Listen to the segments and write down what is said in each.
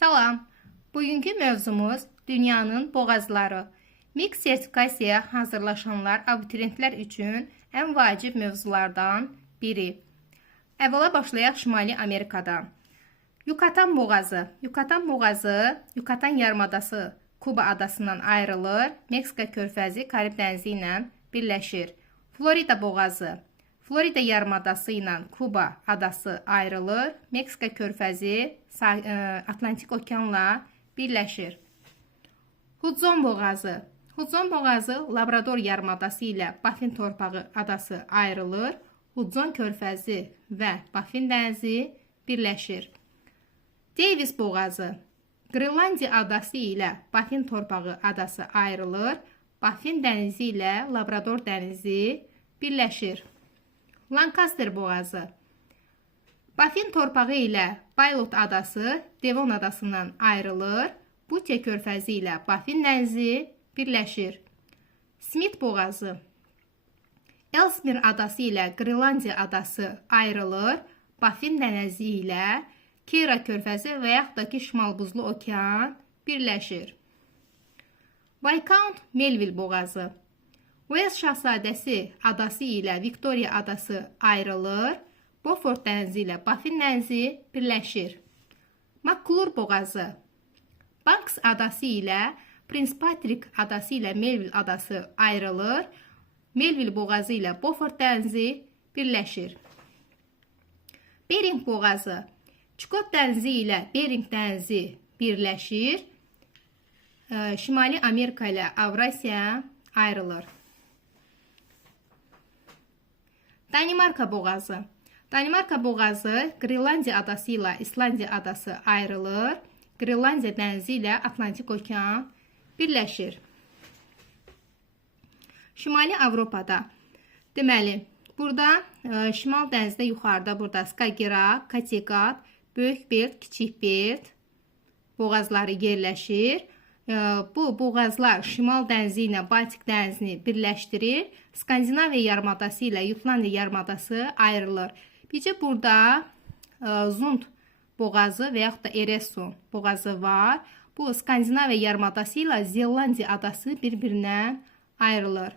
Salam. Bugünkü mövzumuz dünyanın boğazları. MİQ sertifikasiyaya hazırlaşanlar, abituriyentlər üçün ən vacib mövzulardan biri. Əvvəla başlayaq Şimali Amerikadan. Yucatan boğazı. Yucatan yarımadası Kuba adasından ayrılır. Meksika körfəzi Karib dənizi ilə birləşir. Florida boğazı. Florida yarımadası ilə Kuba adası ayrılır. Meksika körfəzi Atlantik okeanla birləşir. Hudson boğazı. Hudson boğazı Labrador yarımadası ilə Baffin torpağı adası ayrılır. Hudson körfəzi və Baffin dənizi birləşir. Davis boğazı. Qreenlandiya adası ilə Baffin torpağı adası ayrılır. Baffin dənizi ilə Labrador dənizi birləşir. Lancaster boğazı. Baffin torpağı ilə Bylot adası Devon adasından ayrılır. Butya körfəzi ilə Baffin dənizi birləşir. Smith boğazı. Ellesmere adası ilə Qreenlandiya adası ayrılır. Baffin dənizi ilə Keyra körfəzi və yaxud da ki Şimal Buzlu okean birləşir. Viscount Melville boğazı. Wales şahzadəsi adası ilə Victoria adası ayrılır. Beaufort dənizi ilə Baffin dənizi birləşir. McClure boğazı. Banks adası ilə Prince Patrick adası ilə Melville adası ayrılır. Melville boğazı ilə Beaufort dənizi birləşir. Bering boğazı. Çukot dənizi ilə Bering dənizi birləşir. Şimali Amerika ilə Avrasiya ayrılır. Danimarka boğazı. Danimarka boğazı Qreenlandiya adası ilə İslandiya adası ayrılır. Qreenlandiya dənizi ilə Atlantik okean birləşir. Şimali Avropada. Deməli, burada Şimal dənizdə yuxarıda burada Skagerrak, Kattegat, Böyük Belt, Kiçik Belt boğazları yerləşir. Bu boğazlar Şimal dənizi ilə Baltik dənizini birləşdirir. Skandinaviya yarımadası ilə Jutlandiya yarımadası ayrılır. Bircə burada Zund boğazı və yaxud da Eresund boğazı var. Bu Skandinaviya yarımadası ilə Zelandiya adası bir-birindən ayrılır.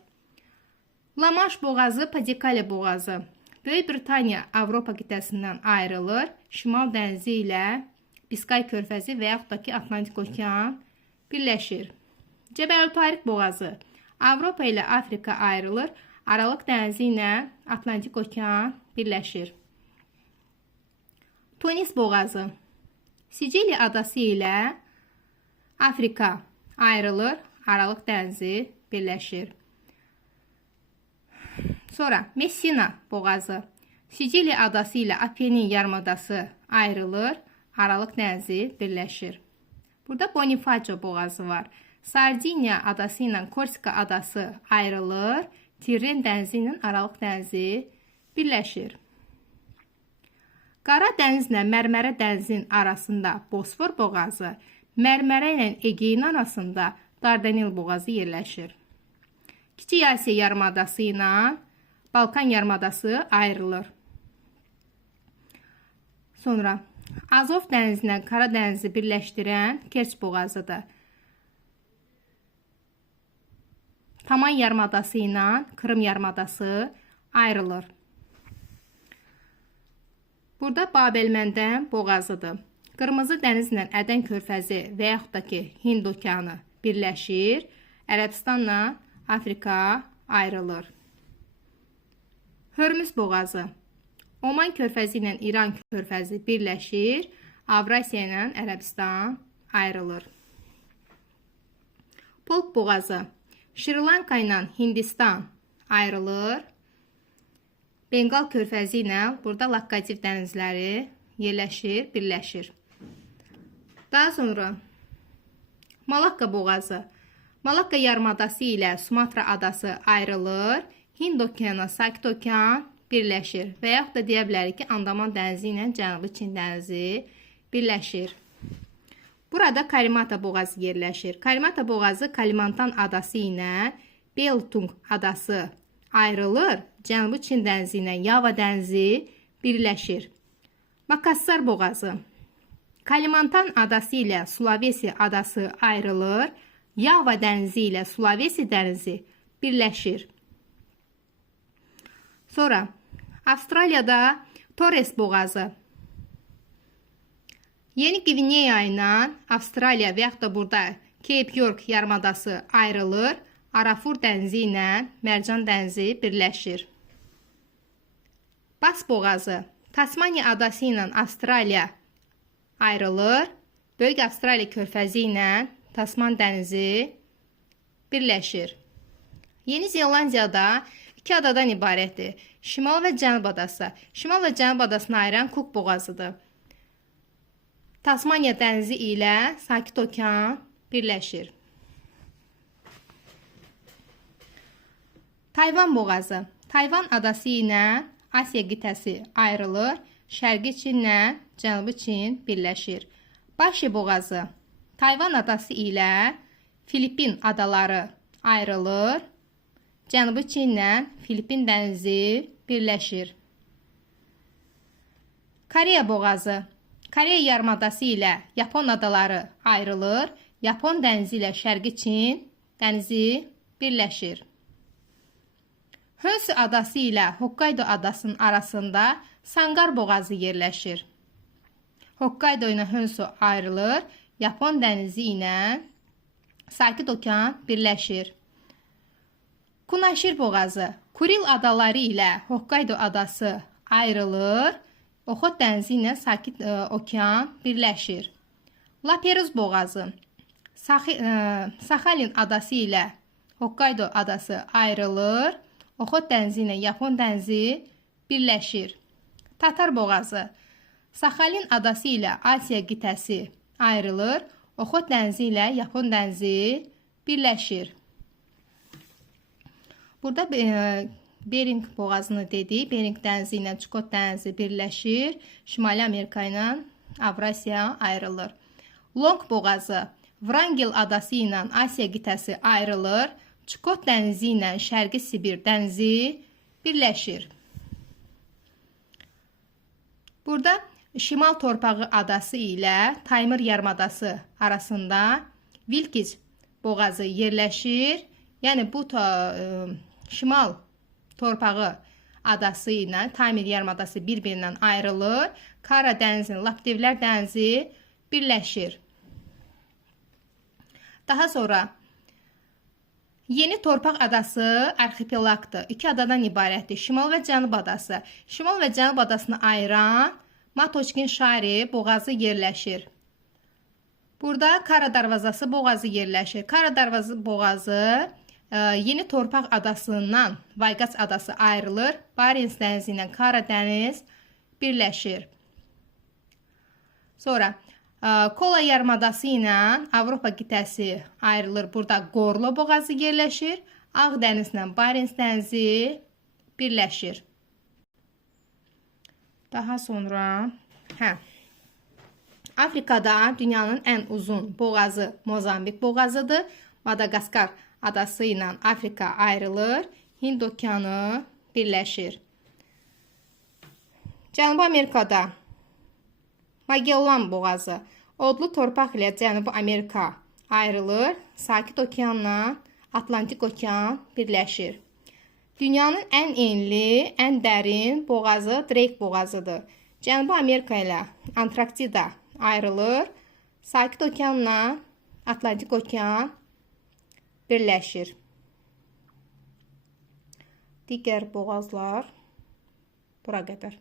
Lamanş boğazı, Pas-de-Calais boğazı. Böyük Britaniya Avropa qitəsindən ayrılır. Şimal dənizi ilə Biskay körfəzi və yaxud da ki Atlantik okean birləşir. Cəbəlütariq boğazı. Avropa ilə Afrika ayrılır. Aralıq dənizi ilə Atlantik okean birləşir. Tunis boğazı. Siciliya adası ilə Afrika ayrılır. Aralıq dənizi birləşir. Sonra Messina boğazı. Siciliya adası ilə Apennin yarımadası ayrılır. Aralıq dənizi birləşir. Burada Bonifacio boğazı var. Sardiniya adası ilə Korsika adası ayrılır. Tirren dənizi ilə Aralıq dənizi birləşir. Qara dənizlə Mərmərə dənizinin arasında Bosfor boğazı, Mərmərə ilə Egeyin arasında Dardanel boğazı yerləşir. Kiçik Asiya yarımadası ilə Balkan yarımadası ayrılır. Sonra Azov dənizi ilə Qara dənizi birləşdirən Kerç boğazıdır. Taman yarımadası ilə Krım yarımadası ayrılır. Burada Babelməndən boğazıdır. Qırmızı dəniz ilə Ədən körfəzi və yaxud da ki Hind okeanı birləşir. Ərəbistanla Afrika ayrılır. Hörmüz boğazı. Oman körfəzi ilə İran körfəzi birləşir. Avrasiya ilə Ərəbistan ayrılır. Polk boğazı. Şri Lanka ilə Hindistan ayrılır. Bengal körfəzi ilə burada Lakkadiv dənizləri yerləşir, birləşir. Daha sonra Malakka boğazı. Malakka yarımadası ilə Sumatra adası ayrılır. Hind okeanı, Sakit okean birləşir. Və yaxud da deyə bilərik ki, Andaman dənizi ilə Cənubi Çin dənizi birləşir. Burada Kalimata boğazı yerləşir. Kalimata boğazı Kalimantan adası ilə Beltung adası ayrılır. Cənubi Çin dənizi ilə Yava dənizi birləşir. Makassar boğazı. Kalimantan adası ilə Sulawesi adası ayrılır. Yava dənizi ilə Sulawesi dənizi birləşir. Sonra Avstraliyada Torres boğazı. Yeni Gvineya ilə Avstraliya və yaxud da burada Cape York yarımadası ayrılır. Arafur dənizi ilə Mərcan dənizi birləşir. Bass boğazı. Tasmaniya adası ilə Avstraliya ayrılır. Böyük Avstraliya körfəzi ilə Tasman dənizi birləşir. Yeni Zelandiyada iki adadan ibarətdir. Şimal və Cənub adası. Şimal və Cənub adasını ayıran Cook boğazıdır. Tasmaniya dənizi ilə Sakit Okean birləşir. Tayvan boğazı. Tayvan adası ilə Asiya qitəsi ayrılır. Şərqi Çinlə Cənubi Çin birləşir. Başi boğazı. Tayvan adası ilə Filippin adaları ayrılır. Cənubi Çinlə Filippin dənizi birləşir. Koreya boğazı. Koreya yarımadası ilə Yapon adaları ayrılır. Yapon dənizi ilə Şərqi Çin dənizi birləşir. Honshu adası ilə Hokkaido adasının arasında Sangar boğazı yerləşir. Hokkaido ilə Honshu ayrılır. Yapon dənizi ilə Sakit Okean birləşir. Kunaşir boğazı. Kuril adaları ilə Hokkaido adası ayrılır. Oxot dənizi ilə Sakit Okean birləşir. Laperuz boğazı. Sakhalin adası ilə Hokkaido adası ayrılır. Oxot dənizi ilə Yapon dənizi birləşir. Tatar boğazı. Sakhalin adası ilə Asiya qitəsi ayrılır. Oxot dənizi ilə Yapon dənizi birləşir. Burada Bering boğazını dedik. Bering dənizi ilə Çukot dənizi birləşir. Şimali Amerika ilə Avrasiya ayrılır. Long boğazı. Vrangel adası ilə Asiya qitəsi ayrılır. Çukot dənizi ilə Şərqi Sibir dənizi birləşir. Burada Şimal torpağı adası ilə Taymır yarımadası arasında Vilkic boğazı yerləşir. Yəni bu Şimal torpağı adası ilə Taymır yarımadası bir-birindən ayrılır. Kara dənizi, Laptevlər dənizi birləşir. Daha sonra Yeni Torpaq adası arxipelagdır. İki adadan ibarətdir. Şimal və Cənub adası. Şimal və Cənub adasını ayıran Matoçkin Şari boğazı yerləşir. Burada Kara Darvazası boğazı yerləşir. Kara Darvazası boğazı Yeni Torpaq adasından Vaygaç adası ayrılır. Barents dənizi ilə Kara dəniz birləşir. Sonra Kola yarımadası ilə Avropa qitəsi ayrılır. Burada Qorlo boğazı yerləşir. Ağ dənizlə Barents dənizi birləşir. Daha sonra Afrikada dünyanın ən uzun boğazı Mozambik boğazıdır. Madagaskar adası ilə Afrika ayrılır. Hind okeanı birləşir. Cənubi Amerikada Magellan boğazı. Odlu torpaq ilə Cənubi Amerika ayrılır. Sakit Okeanla Atlantik Okean birləşir. Dünyanın ən enli, ən dərin boğazı Drake boğazıdır. Cənubi Amerika ilə Antarktida ayrılır. Sakit Okeanla Atlantik Okean birləşir. Digər boğazlar bura qədər.